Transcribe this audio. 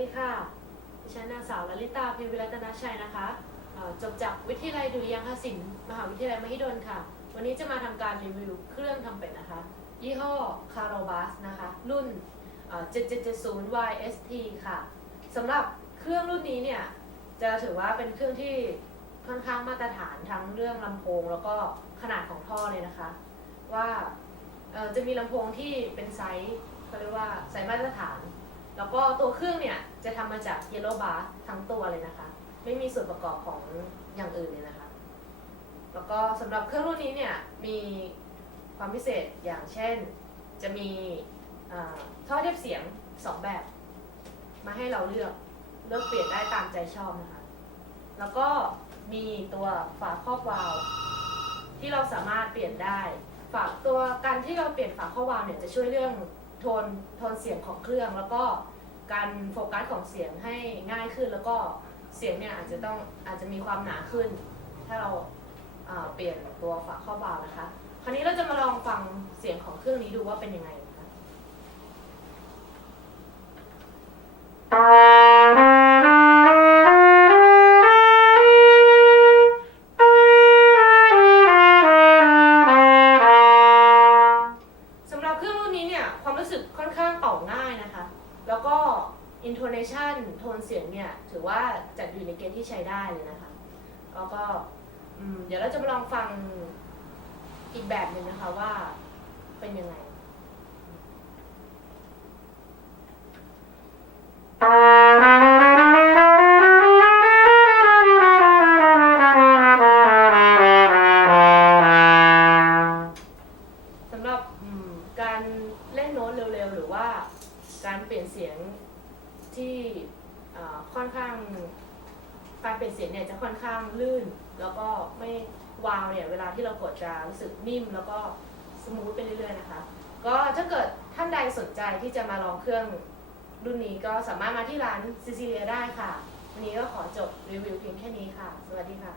ดีค่ะ ดิฉันนางสาวลลิตาเพ็ญวิรัตนชัยนะคะจบจากวิทยาลัยดุริยางคศิลป์มหาวิทยาลัยมหิดลค่ะ วันนี้จะมาทำการรีวิวเครื่องทำเป็ดนะคะ ยี่ห้อ c a r o b u s นะคะ รุ่น 7770 YST ค่ะสำหรับเครื่องรุ่นนี้เนี่ย จะถือว่าเป็นเครื่องที่ค่อนข้างมาตรฐานทั้งเรื่องลำโพงแล้วก็ขนาดของท่อเลยนะคะ ว่าจะมีลำโพงที่เป็นไซส์เขาเรียกว่าไซส์มาตรฐาน แล้วก็ตัวเครื่องเนี่ยจะทำมาจาก Yellow Bar ทั้งตัวเลยนะคะ ไม่มีส่วนประกอบของอย่างอื่นเลยนะคะ แล้วก็สำหรับเครื่องรุ่นนี้เนี่ยมีความพิเศษอย่างเช่น จะมีท่อเทียบเสียง 2 แบบ มาให้เราเลือกเลือกเปลี่ยนได้ตามใจชอบนะคะ แล้วก็มีตัวฝาครอบวาล์วที่เราสามารถเปลี่ยนได้ ฝาตัวการที่เราเปลี่ยนฝาครอบวาล์วเนี่ยจะช่วยเรื่อง โทนโทนเสียงของเครื่องแล้วก็การโฟกัสของเสียงให้ง่ายขึ้น แล้วก็เสียงเนี่ยอาจจะต้องอาจจะมีความหนาขึ้น ถ้าเราอ่าเปลี่ยนตัวฝาครอบาล์วนะคะ คราวนี้เราจะมาลองฟังเสียงของเครื่องนี้ดูว่าเป็นยังไง แล้วก็ intonation โทนเสียงเนี่ยถือว่าจัดอยู่ในเกณฑ์ที่ใช้ได้เลยนะคะแล้วก็เดี๋ยวเราจะมาลองฟังอีกแบบหนึ่งนะคะว่าเป็นยังไง สำหรับการเล่นโน้ตเร็วๆ หรือว่า การเปลี่ยนเสียงที่ค่อนข้างการเปลี่ยนเสียงเนี่ยจะค่อนข้างลื่น แล้วก็ไม่วาวเนี่ยเวลาที่เรากดจะรู้สึกนิ่มแล้วก็สมูทไปเรื่อยๆนะคะ ก็ถ้าเกิดท่านใดสนใจที่จะมาลองเครื่องรุ่นนี้ก็สามารถมาที่ร้านซิซิเลียได้ค่ะ วันนี้ก็ขอจบรีวิวเพียงแค่นี้ค่ะ สวัสดีค่ะ